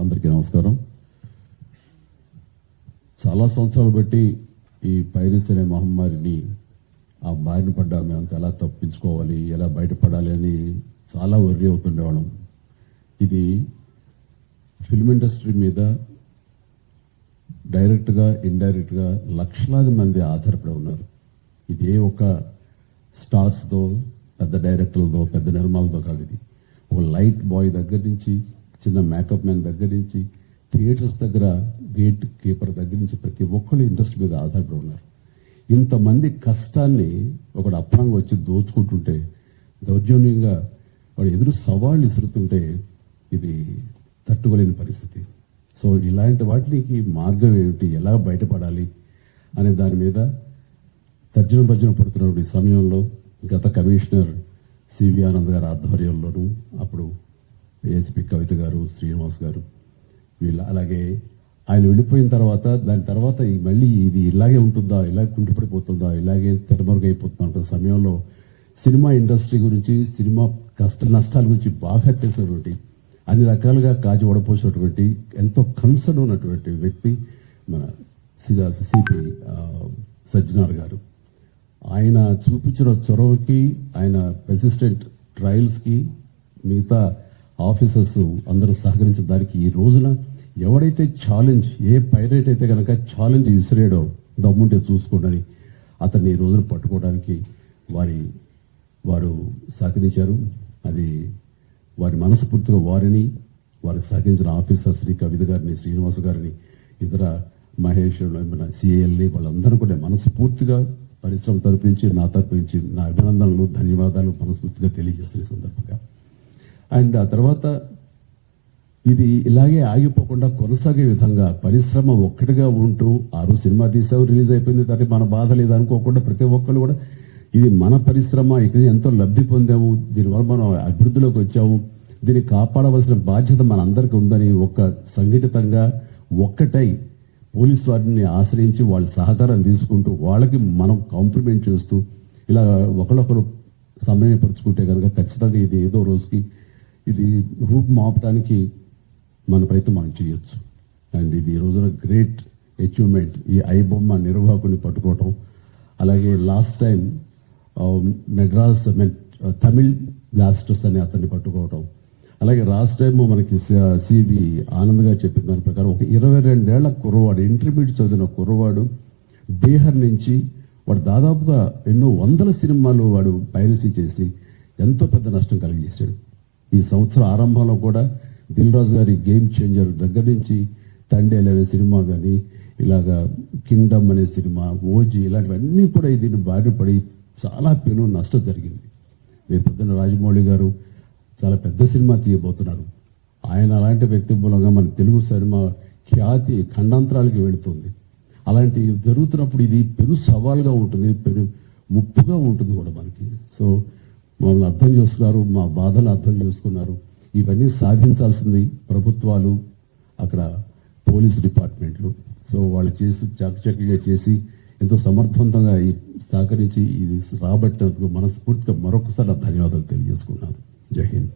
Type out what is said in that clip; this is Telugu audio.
అందరికీ నమస్కారం. చాలా సంవత్సరాలు బట్టి ఈ పైరస్ అనే మహమ్మారిని ఆ బారిన పడ్డా మేము ఎలా తప్పించుకోవాలి ఎలా బయటపడాలి అని చాలా వర్రీ అవుతుండేవాళ్ళం ఇది ఫిల్మ్ ఇండస్ట్రీ మీద డైరెక్ట్గా ఇండైరెక్ట్గా లక్షలాది మంది ఆధారపడి ఉన్నారు. ఇది ఏ ఒక్క స్టార్స్తో పెద్ద డైరెక్టర్లతో పెద్ద నిర్మాలతో కాదు ఇది. ఒక లైట్ బాయ్ దగ్గర నుంచి చిన్న మేకప్ మ్యాన్ దగ్గర నుంచి థియేటర్స్ దగ్గర గేట్ కీపర్ దగ్గర నుంచి ప్రతి ఒక్కళ్ళు ఇండస్ట్రీ మీద ఆధారపడి ఉన్నారు. ఇంతమంది కష్టాన్ని ఒకడు అప్పనంగా వచ్చి దోచుకుంటుంటే దౌర్జన్యంగా వాడు ఎదురు సవాళ్ళు ఇసురుతుంటే ఇది తట్టుకోలేని పరిస్థితి. సో ఇలాంటి వాటికి మార్గం ఏమిటి? ఎలా బయటపడాలి? అనే దాని మీద తర్జన భర్జన పడుతున్నటువంటి సమయంలో గత కమిషనర్ సివి ఆనంద్ గారి ఆధ్వర్యంలోనూ అప్పుడు ఏఎస్పి కవిత గారు శ్రీనివాస్ గారు వీళ్ళ అలాగే ఆయన వెళ్ళిపోయిన తర్వాత దాని తర్వాత మళ్ళీ ఇది ఇలాగే ఉంటుందా ఇలాగే కుంటిపడిపోతుందా ఇలాగే తెరమరుగైపోతుందా సమయంలో సినిమా ఇండస్ట్రీ గురించి సినిమా కష్ట నష్టాల గురించి బాగా తెలిసినటువంటి అన్ని రకాలుగా కాజు వడపోసినటువంటి ఎంతో కన్సర్న్ ఉన్నటువంటి వ్యక్తి మన సిపి సజ్జనార్ గారు. ఆయన చూపించిన చొరవకి ఆయన పెసిస్టెంట్ ట్రయల్స్కి మిగతా ఆఫీసర్స్ అందరూ సహకరించిన దానికి ఈ రోజున ఎవడైతే ఛాలెంజ్ ఏ పైరేట్ అయితే కనుక ఛాలెంజ్ విసిరేయడో దమ్ముంటే చూసుకోండి అతన్ని ఈ రోజున పట్టుకోవడానికి వారి వారు సహకరించారు. అది వారి మనస్ఫూర్తిగా వారిని వారికి సహకరించిన ఆఫీసర్స్ని కవిత గారిని శ్రీనివాస్ గారిని ఇతర మహేష్ మన సిఏఎల్ని వాళ్ళందరూ కూడా మనస్ఫూర్తిగా పరిశ్రమ తరపు నుంచి నా తరపు నుంచి నా అభినందనలు ధన్యవాదాలు మనస్ఫూర్తిగా తెలియజేస్తున్న సందర్భంగా. అండ్ ఆ తర్వాత ఇది ఇలాగే ఆగిపోకుండా కొనసాగే విధంగా పరిశ్రమ ఒక్కటిగా ఉంటూ ఆరు సినిమా తీసావు రిలీజ్ అయిపోయింది. తర్వాత మన బాధ లేదు అనుకోకుండా ప్రతి ఒక్కరు కూడా ఇది మన పరిశ్రమ ఇక్కడ ఎంతో లబ్ధి పొందాము దీనివల్ల మనం అభివృద్ధిలోకి వచ్చాము దీన్ని కాపాడవలసిన బాధ్యత మనందరికీ ఉందని ఒక సంఘటితంగా ఒక్కటై పోలీసు వారిని ఆశ్రయించి వాళ్ళ సహకారం తీసుకుంటూ వాళ్ళకి మనం కాంప్లిమెంట్ చేస్తూ ఇలా ఒకళ్ళొకరు సమన్వయపరుచుకుంటే కనుక ఖచ్చితంగా ఇది ఏదో రోజుకి ఇది రూపు మాపడానికి మన ప్రయత్నం మనం చేయొచ్చు. అండ్ ఇది ఈ రోజున గ్రేట్ అచీవ్మెంట్ ఈ ఐబొమ్మ నిర్వాహకుని పట్టుకోవటం. అలాగే last time Madras Tamil blasters అని అతన్ని పట్టుకోవటం. అలాగే లాస్ట్ టైం మనకి సిబి uh, ఆనంద్ చెప్పిన దాని ప్రకారం ఒక ఇరవై రెండేళ్ళ కుర్రవాడు ఇంటర్మీడియట్ చదివిన కుర్రవాడు బీహార్ నుంచి వాడు దాదాపుగా ఎన్నో వందల సినిమాలు వాడు పైరసీ చేసి ఎంతో పెద్ద నష్టం కలిగజేశాడు. ఈ సంవత్సరం ఆరంభంలో కూడా దిల్ రాజు గారి గేమ్ చేంజర్ దగ్గర నుంచి తండేల్ అనే సినిమా కానీ ఇలాగా కింగ్డమ్ అనే సినిమా ఓజీ ఇలాంటివన్నీ కూడా దీన్ని బారిన పడి చాలా పెను నష్టం జరిగింది. రేపు పొద్దున్న రాజమౌళి గారు చాలా పెద్ద సినిమా తీయబోతున్నారు. ఆయన అలాంటి వ్యక్తి మూలంగా మన తెలుగు సినిమా ఖ్యాతి ఖండాంతరాలకి వెళుతుంది. అలాంటి జరుగుతున్నప్పుడు ఇది పెను సవాల్గా ఉంటుంది పెను ముప్పుగా ఉంటుంది కూడా మనకి. సో మమ్మల్ని అర్థం చేసుకున్నారు మా బాధలు అర్థం చేసుకున్నారు. ఇవన్నీ సాధించాల్సింది ప్రభుత్వాలు అక్కడ పోలీస్ డిపార్ట్మెంట్లు. సో వాళ్ళు చేసి చకచకగా చేసి ఎంతో సమర్థవంతంగా ఈ సహకరించి ఇది రాబట్టినందుకు మనస్ఫూర్తిగా మరొకసారి ధన్యవాదాలు తెలియజేసుకున్నాను జై హింద్.